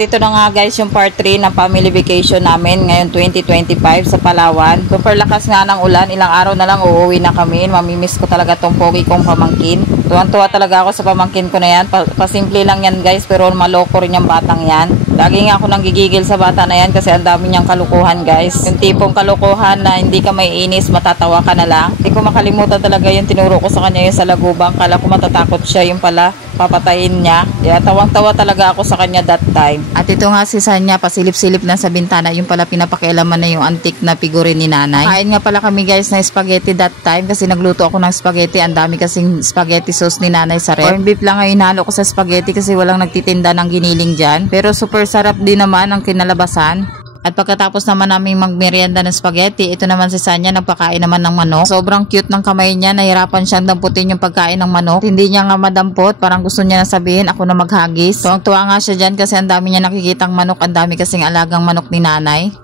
At ito na nga guys yung part 3 ng family vacation namin ngayon 2025 sa Palawan. Super lakas nga ng ulan, ilang araw na lang uuwi na kami. Mamimiss ko talaga tong pogi kong pamangkin. Tuwan-tuwa talaga ako sa pamangkin ko na yan. Pasimple lang yan guys, pero maloko rin yung batang yan. Lagi nga ako nang gigigil sa bata na yan kasi ang dami niyang kalukuhan guys. Yung tipong kalukuhan na hindi ka may inis, matatawa ka na lang. Hindi ko makalimutan talaga yung tinuro ko sa kanya yung sa lagubang. Kala ko matatakot siya, yung pala papatayin niya. Kaya tawang-tawa talaga ako sa kanya that time. At ito nga si Sanya, pasilip-silip na sa bintana, yung pala pinapakialaman na yung antik na figure ni nanay. Kain nga pala kami guys na spaghetti that time kasi nagluto ako ng spaghetti. Ang dami kasing spaghetti sauce ni nanay sa ref. Corn beef lang ngayon hinalo ko sa spaghetti kasi walang nagtitinda ng giniling dyan. Pero super sarap din naman ang kinalabasan. At pagkatapos naman namin magmerienda ng spaghetti, ito naman si Sanya nagpakain naman ng manok. Sobrang cute ng kamay niya, nahirapan siyang damputin yung pagkain ng manok. Hindi niya nga madampot, parang gusto niya na sabihin ako na maghagis. Tuwang-tuwa nga siya dyan kasi ang dami niya nakikitang manok, ang dami kasing alagang manok ni nanay.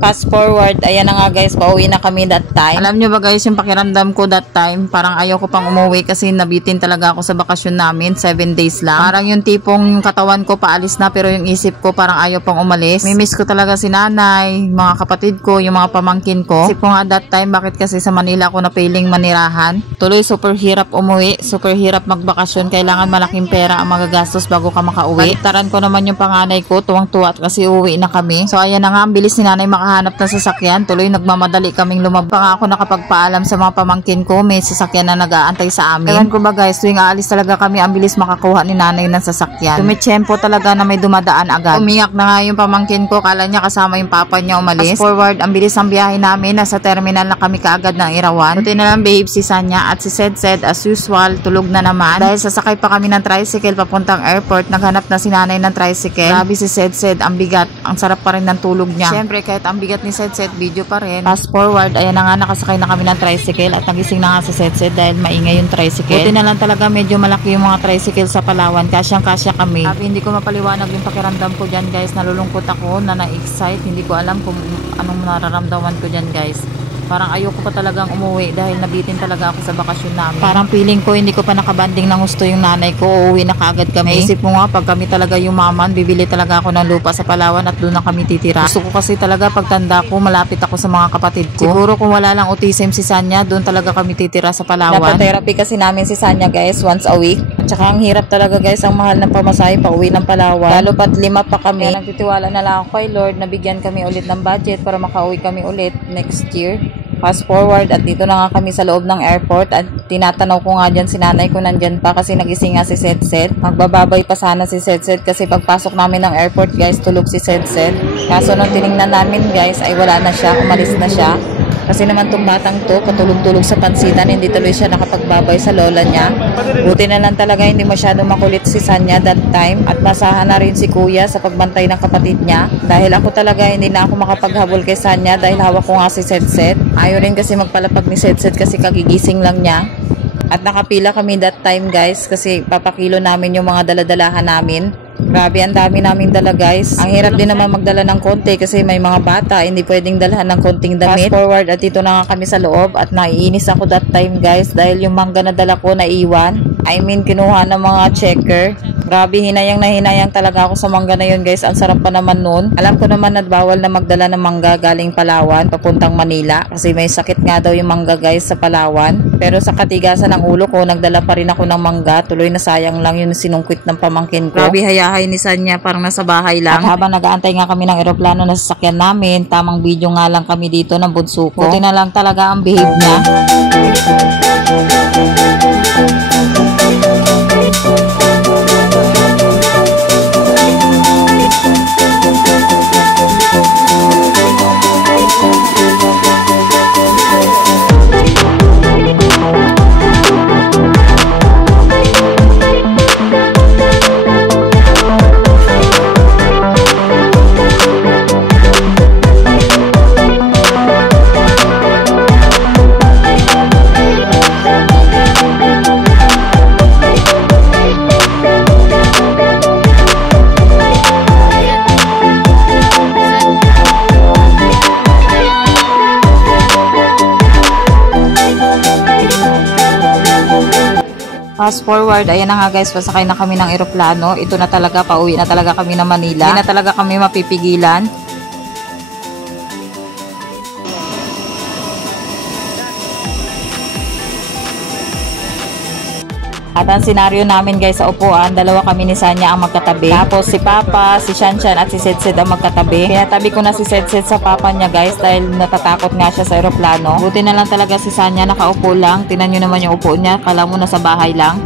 Fast forward, ayan na nga guys, pauwi na kami that time. Alam nyo ba guys, yung pakiramdam ko that time, parang ayaw ko pang umuwi kasi nabitin talaga ako sa bakasyon namin, 7 days lang. Parang yung tipong yung katawan ko paalis na pero yung isip ko parang ayaw pang umalis. Mimiss ko talaga si nanay, mga kapatid ko, yung mga pamangkin ko. Isip ko nga that time, bakit kasi sa Manila ako napiling manirahan. Tuloy super hirap umuwi, super hirap magbakasyon, kailangan malaking pera ang magagastos bago ka makauwi. Baliktaran ko naman yung panganay ko, tuwang-tuwa kasi uwi na kami. So ayan na nga, ang bilis ni nanay hanap na sasakyan, tuloy nagmamadali kaming lumabas. Pa nga ako nakapagpaalam sa mga pamangkin ko, may sasakyan na nag-aantay sa amin. Ewan ko ba guys, tuwing aalis talaga kami, ang bilis makakuha ni nanay ng sasakyan. Tumitsyempo talaga na may dumadaan agad. Umiyak na nga yung pamangkin ko, kala niya kasama yung papa niya umalis. Fast forward, ang bilis ang biyahe namin, nasa terminal na kami kaagad ng Irawan. Buti na lang babe si Sanya at si Sed as usual, tulog na naman. Dahil sasakay pa kami ng tricycle papuntang airport, naghanap na si nanay ng tricycle. Grabe si Sed, ang bigat, ang sarap pa rin ng tulog niya. Siyempre kahit ang bigat ni Sed, video pa rin. Fast forward, ayan na nga, nakasakay na kami ng tricycle at nagising na nga si Sed dahil maingay yung tricycle. Buti na lang talaga medyo malaki yung mga tricycle sa Palawan. Kasyang-kasya kami. Sabi, hindi ko mapaliwanag yung pakiramdam ko dyan guys. Nalulungkot ako, na-excite. Hindi ko alam kung anong nararamdaman ko dyan guys. Parang ayoko pa talagang umuwi dahil nabitin talaga ako sa bakasyon namin. Parang feeling ko hindi ko pa nakabanding ng gusto yung nanay ko. Uuwi na kaagad kami. Naisip mo nga, pag kami talaga yumaman, bibili talaga ako ng lupa sa Palawan at doon na kami titira. Gusto ko kasi talaga pagtanda ko, malapit ako sa mga kapatid ko. Siguro kung wala lang autism si Sanya, doon talaga kami titira sa Palawan. Napatherapy kasi namin si Sanya guys, once a week. At saka ang hirap talaga guys, ang mahal ng pamasahe pa uwi ng Palawan. Lalo pat 5 pa kami. Kaya nagtitiwala na lang ako kay Lord na bigyan kami ulit ng budget para makauwi kami ulit next year. Fast forward at dito na nga kami sa loob ng airport at tinatanaw ko nga dyan si nanay ko nandyan pa kasi nagising nga si Sed. Magbababay pa sana si Sed kasi pagpasok namin ng airport guys, tulog si Sed. Kaso nung tinignan namin guys ay wala na siya, umalis na siya. Kasi naman tong batang to, patulog-tulog sa pansitan, hindi tuloy siya nakapagbabay sa lola niya. Buti na lang talaga hindi masyado makulit si Sanya that time at masahan na rin si kuya sa pagbantay ng kapatid niya. Dahil ako talaga hindi na ako makapaghabol kay Sanya dahil hawak ko nga si Sed. Ayaw rin kasi magpalapag ni Sed kasi kagigising lang niya. At nakapila kami that time guys kasi papakilo namin yung mga daladalahan namin. Grabe, ang dami naming dala guys. Ang hirap din naman magdala ng konti kasi may mga bata, hindi pwedeng dalhan ng konting damit. Fast forward at dito na nga kami sa loob at naiinis ako that time guys dahil yung mangga na dala ko naiwan. Kinuha ng mga checker. Grabe, hinayang na hinayang talaga ako sa mangga na yun guys. Ang sarap pa naman nun. Alam ko naman na bawal na magdala ng mangga galing Palawan papuntang Manila kasi may sakit nga daw yung mangga guys sa Palawan. Pero sa katigasan ng ulo ko, nagdala pa rin ako ng mangga. Tuloy na sayang lang yung sinungkwit ng pamangkin ko. Grabe, hayahay ni Sanya, parang nasa bahay lang. At habang nag-aantay nga kami ng eroplano na sasakyan namin, tamang video nga lang kami dito ng bunso ko. Buti na lang talaga ang behave niya. Fast forward, ayan na nga guys, pasakay na kami ng eroplano. Ito na talaga, pauwi na talaga kami ng Manila. Hindi na talaga kami mapipigilan. At ang senaryo namin guys sa upuan, dalawa kami ni Sanya ang magkatabi. Tapos si Papa, si Shanshan at si Sedset ang magkatabi. Pinatabi ko na si Sedset sa papa niya guys dahil natatakot nga siya sa eroplano. Buti na lang talaga si Sanya nakaupo lang. Tinan nyo naman yung upo niya, kala mo nasa bahay lang.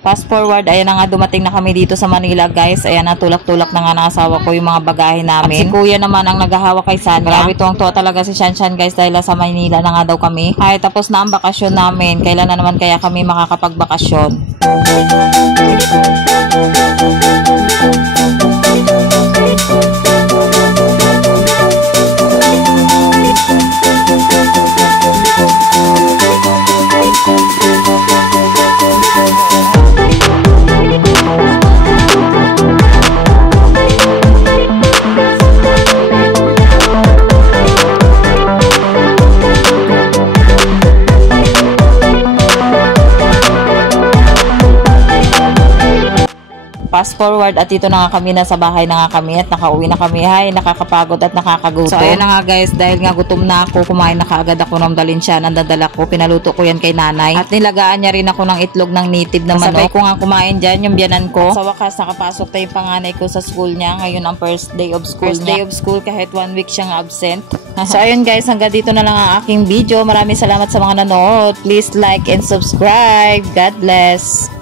Fast forward, ayan na nga, dumating na kami dito sa Manila guys. Ayan na, tulak-tulak na nga ng asawa ko yung mga bagahe namin. At si kuya naman ang naghahawak kay Sanya. Grabe, tuwang-tuwa talaga si Shanshan guys dahil sa Manila na nga daw kami. Ay, tapos na ang bakasyon namin. Kailan na naman kaya kami makakapagbakasyon? Fast forward at dito na nga kami, nasa bahay na nga kami at nakauwi na kami. Hay, nakakapagod at nakakagutom. So ayan na nga guys, dahil nga gutom na ako, kumain na kaagad ako ng dalinsya, nandadala ko, pinaluto ko yan kay nanay. At nilagaan niya rin ako ng itlog ng native na manok. Sabay ko nga kumain dyan, yung biyanan ko. Sa wakas, nakapasok tayo yung panganay ko sa school niya. Ngayon ang first day of school niya. First day of school kahit 1 week siyang absent. So ayun guys, hanggang dito na lang ang aking video. Maraming salamat sa mga nanood. Please like and subscribe. God bless.